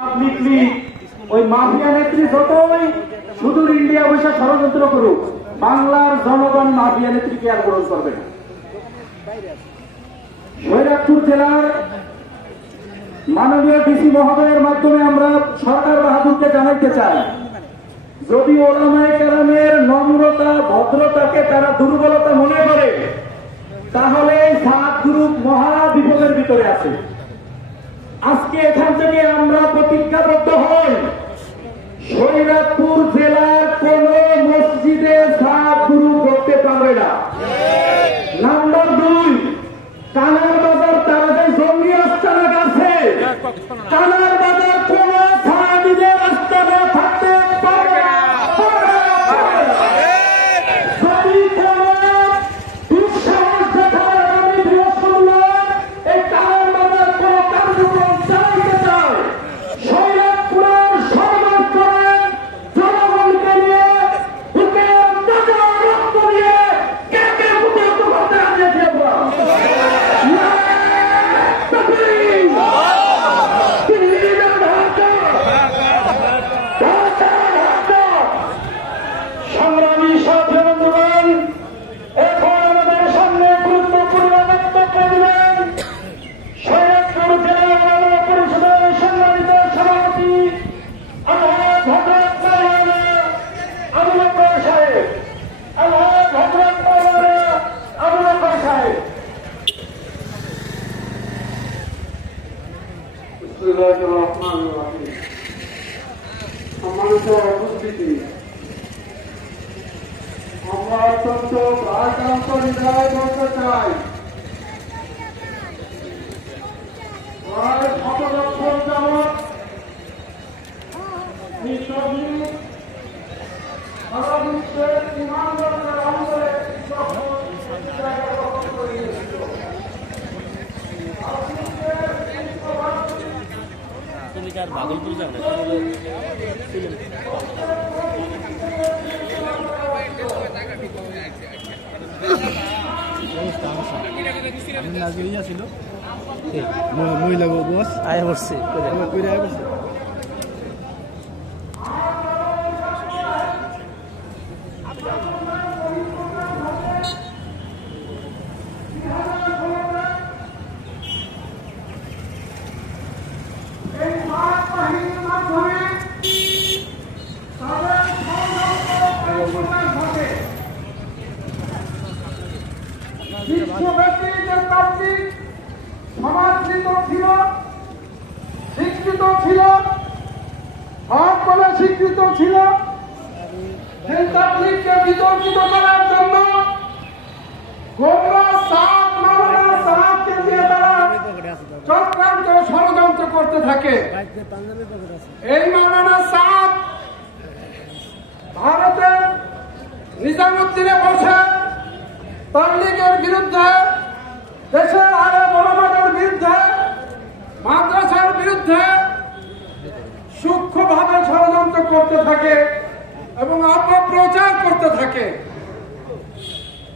ওই মাফিয়া নেত্রী যতই সুদূর ইন্ডিয়া বসে ষড়যন্ত্র করুক, বাংলার জনগণ মাফিয়া নেত্রীকে আর গ্রহণ করবে না। শরীয়তপুর জেলার মাননীয় ডিসি মহোদয়ের মাধ্যমে আমরা সরকার বাহাদুরকে জানাইতে চাই, যদি ওলামায়ে কেরামের নম্রতা ভদ্রতাকে তারা দুর্বলতা মনে করে, তাহলে সাত গ্রুপ মহা বিপদের ভিতরে আছে। আজকে এখান থেকে আমরা প্রতিজ্ঞাবদ্ধ হই, শরীয়তপুর জেলার কোন মসজিদে সাত গ্রুপ করতে পারবে না। নাম্বার 2, কানার বাজার তারা যে জঙ্গি আস্তানা আছে, কানার বাজার কোন সাহাবীদের আস্তানা থাকতে পারবে না। যদি কোন দুঃসাহস দেখায় আমি বৃহস্পতিবার এই কানার বাজার কোন কার্যক্রম চালাইতে চায়, শরীয়তপুরের সর্বস্তরের জনগণকে নিয়ে বুকের তাজা রক্ত দিয়ে কেটে প্রতিহত করতে আনিয়েছি আমরা। সংগ্রামী সাথী বন্ধুগণ, এখন আমাদের সামনে গুরুত্বপূর্ণ বক্তব্য দিবেন শরীয়তপুর জেলা ওলামা পরিষদের সম্মানিত সভাপতি আলহাজ হযরত মাওলানা আবু বকর সাহেব। আলহাজ হযরত মাওলানা আবু বকর সাহেব। বিসমিল্লাহির রহমানির রহিম। সম্মানিত উপস্থিতি, আমরা অত্যন্ত ভারাক্রান্ত হৃদয় বলতে চাই, প্রায় ১৭ বছর যাবৎ সারা বিশ্বের ইমানদারদের অন্তরে ভাগলপুর যাবে নাজরিয়া ছিল মহিলা বস আয় বসছে বিশ্বব্যাপী যে তাবলীগ সমাদৃত ছিল, স্বীকৃত ছিল, হক বলে স্বীকৃত ছিল, সেই তাবলীগকে বিতর্কিত করার জন্য গোমরা সাত মাওলানা সাহাবকে দিয়ে তারা চক্রান্ত ষড়যন্ত্র করতে থাকে। এই মাওলানা সাহাব ভারতের নিজামুদ্দিনে বসে তাবলীগের বিরুদ্ধে, দেশের আলেম ওলামাদের বিরুদ্ধে, মাদ্রাসার বিরুদ্ধে সূক্ষ্মভাবে ষড়যন্ত্র করতে থাকে এবং অপপ্রচার করতে থাকে।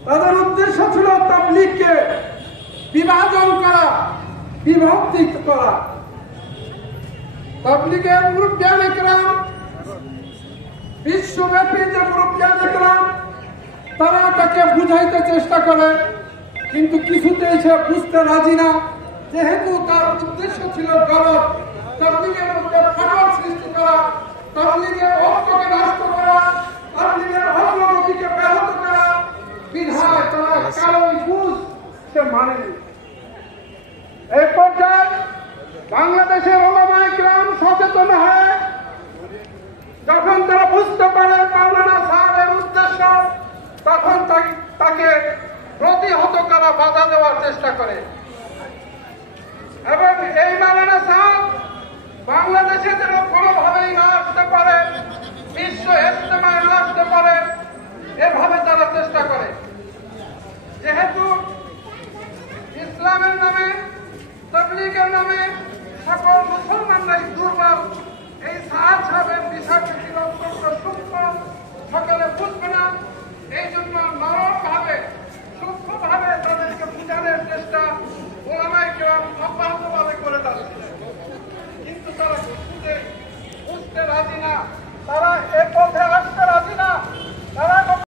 তাদের উদ্দেশ্য ছিল তাবলীগকে বিভাজন করা, বিভক্তি করা। তাবলীগের মুরব্বিয়ানে কেরাম, বিশ্বব্যাপী যে মুরব্বিয়ানে কেরাম, তারা তাকে বুঝাইতে চেষ্টা করে, কিন্তু কিছুতেই সে বুঝতে রাজি না, যেহেতু তার উদ্দেশ্য ছিল গলত, তাবলীগের মধ্যে ফাটল সৃষ্টি করা, তাবলীগের ঐক্যকে নষ্ট করা, তাবলীগের অগ্রগতিকে ব্যাহত করা। বিধায় তারা কারণ বুঝ সে মানেনি। এই পর্যায়ে বাংলাদেশের ওলামায়ে কেরাম সচেতন হয়, যখন তারা বুঝতে পারে মাওলানা সাহেবের উদ্দেশ্য, তখন তাকে প্রতিহত করা, বাধা দেওয়ার চেষ্টা করে। এবং এই মাওলানা সাহেব বাংলাদেশে যেন কোনোভাবেই না আসতে পারে, বিশ্ব ইজতেমায় না আসতে পারে, এভাবে তারা চেষ্টা করে। যেহেতু ইসলামের নামে, তাবলীগের নামে সকল মুসলমানরাই দুর্বল, এই সাহেবের বিষয়টি ছিল অত্যন্ত সূক্ষ্ম, সকলে বুঝবে না। এই জন্য নরমভাবে, সূক্ষ্মভাবে তাদেরকে বুঝানোর চেষ্টা ওলামায়ে কেরাম অব্যাহতভাবে করে যাচ্ছে, কিন্তু তারা বুঝে রাজি না।